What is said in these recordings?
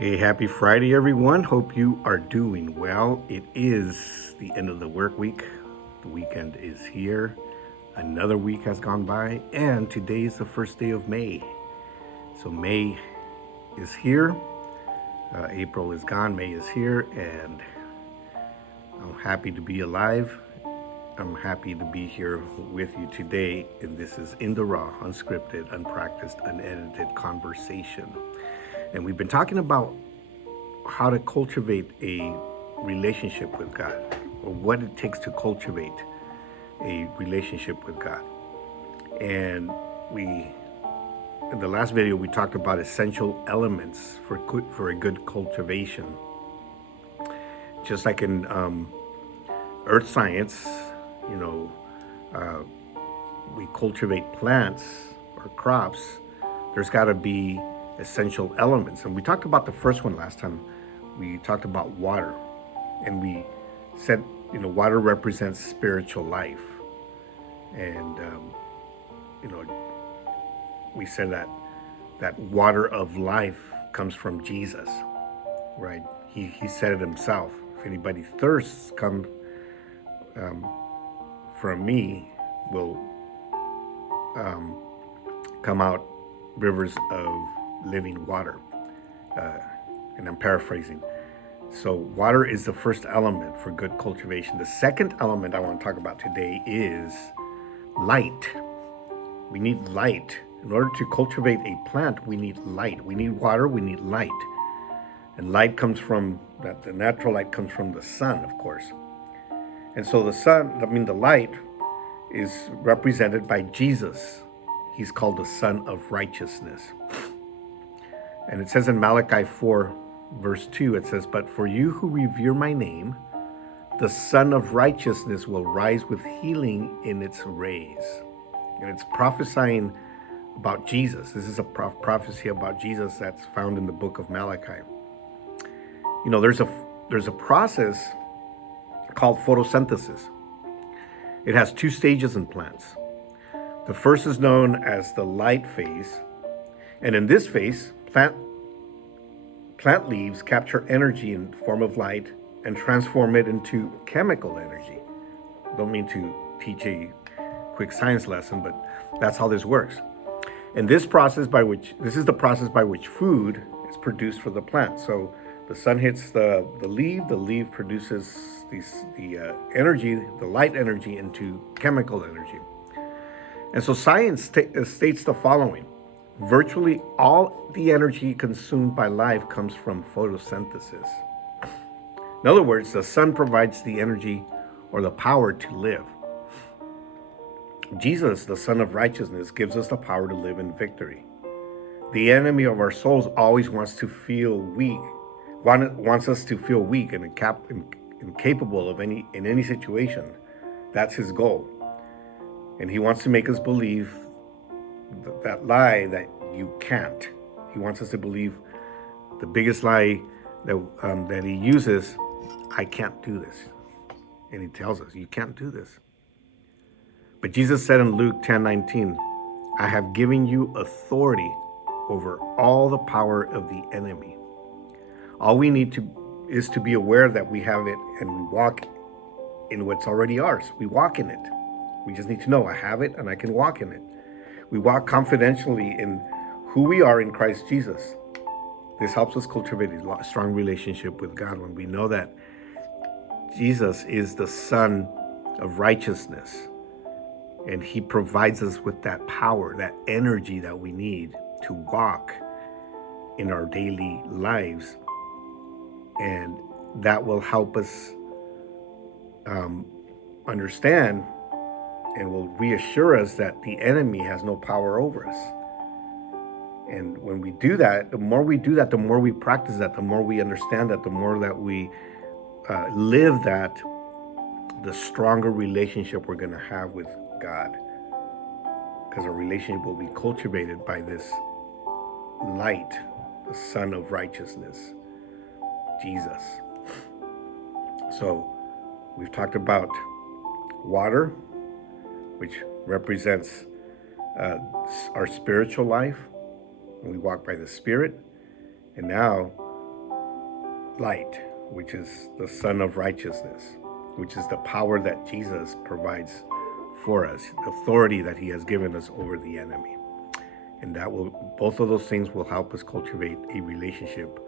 Hey, happy Friday, everyone. Hope you are doing well. It is the end of the work week. The weekend is here. Another week has gone by, and today is the first day of May. So, May is here. April is gone. May is here, and I'm happy to be alive. I'm happy to be here with you today. And this is In the Raw, unscripted, unpracticed, unedited conversation. And we've been talking about how to cultivate a relationship with God, or what it takes to cultivate a relationship with God. And in the last video, we talked about essential elements for a good cultivation. Just like in earth science, you know, uh, we cultivate plants or crops. There's got to be essential elements. And we talked about the first one last time. We talked about water. And we said, water represents spiritual life. And, we said that water of life comes from Jesus, right? He said it himself. If anybody thirsts, come from me, will come out rivers of living water. And I'm paraphrasing. So water is the first element for good cultivation. The second element I want to talk about today is light. We need light. In order to cultivate a plant, we need light. We need water, we need light. And light comes from, the natural light comes from the sun, of course. And so the light is represented by Jesus. He's called the Son of Righteousness. And it says in Malachi 4, verse 2, it says, "But for you who revere my name, the Son of Righteousness will rise with healing in its rays." And it's prophesying about Jesus. This is a prophecy about Jesus that's found in the book of Malachi. There's a process called photosynthesis. It has two stages in plants. The first is known as the light phase. And in this phase, plant leaves capture energy in the form of light and transform it into chemical energy. Don't mean to teach a quick science lesson, but that's how this works. And this is the process by which food is produced for the plant. So the sun hits the leaf produces the energy, the light energy, into chemical energy. And so science states the following: virtually all the energy consumed by life comes from photosynthesis. In other words, the sun provides the energy or the power to live. Jesus, the Son of Righteousness, gives us the power to live in victory. The enemy of our souls always wants us to feel weak and incapable in any situation. That's his goal. And he wants to make us believe that lie that you can't. He wants us to believe the biggest lie that he uses: I can't do this. And he tells us, you can't do this. But Jesus said in Luke 10:19, "I have given you authority over all the power of the enemy." All we need is to be aware that we have it, and we walk in what's already ours. We walk in it. We just need to know I have it and I can walk in it. We walk confidentially in who we are in Christ Jesus. This helps us cultivate a strong relationship with God when we know that Jesus is the Son of Righteousness. And he provides us with that power, that energy that we need to walk in our daily lives. And that will help us understand and will reassure us that the enemy has no power over us. And when we do that, the more we do that, the more we practice that, the more we understand that, the more that we live that, the stronger relationship we're going to have with God. Because our relationship will be cultivated by this light, the Son of Righteousness, Jesus. So we've talked about water, which represents our spiritual life. We walk by the Spirit. And now light, which is the Son of Righteousness, which is the power that Jesus provides for us, the authority that he has given us over the enemy. And that will, both of those things will help us cultivate a relationship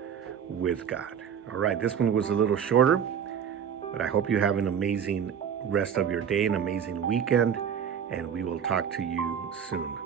with God. All right, this one was a little shorter, but I hope you have an amazing rest of your day, an amazing weekend, and we will talk to you soon.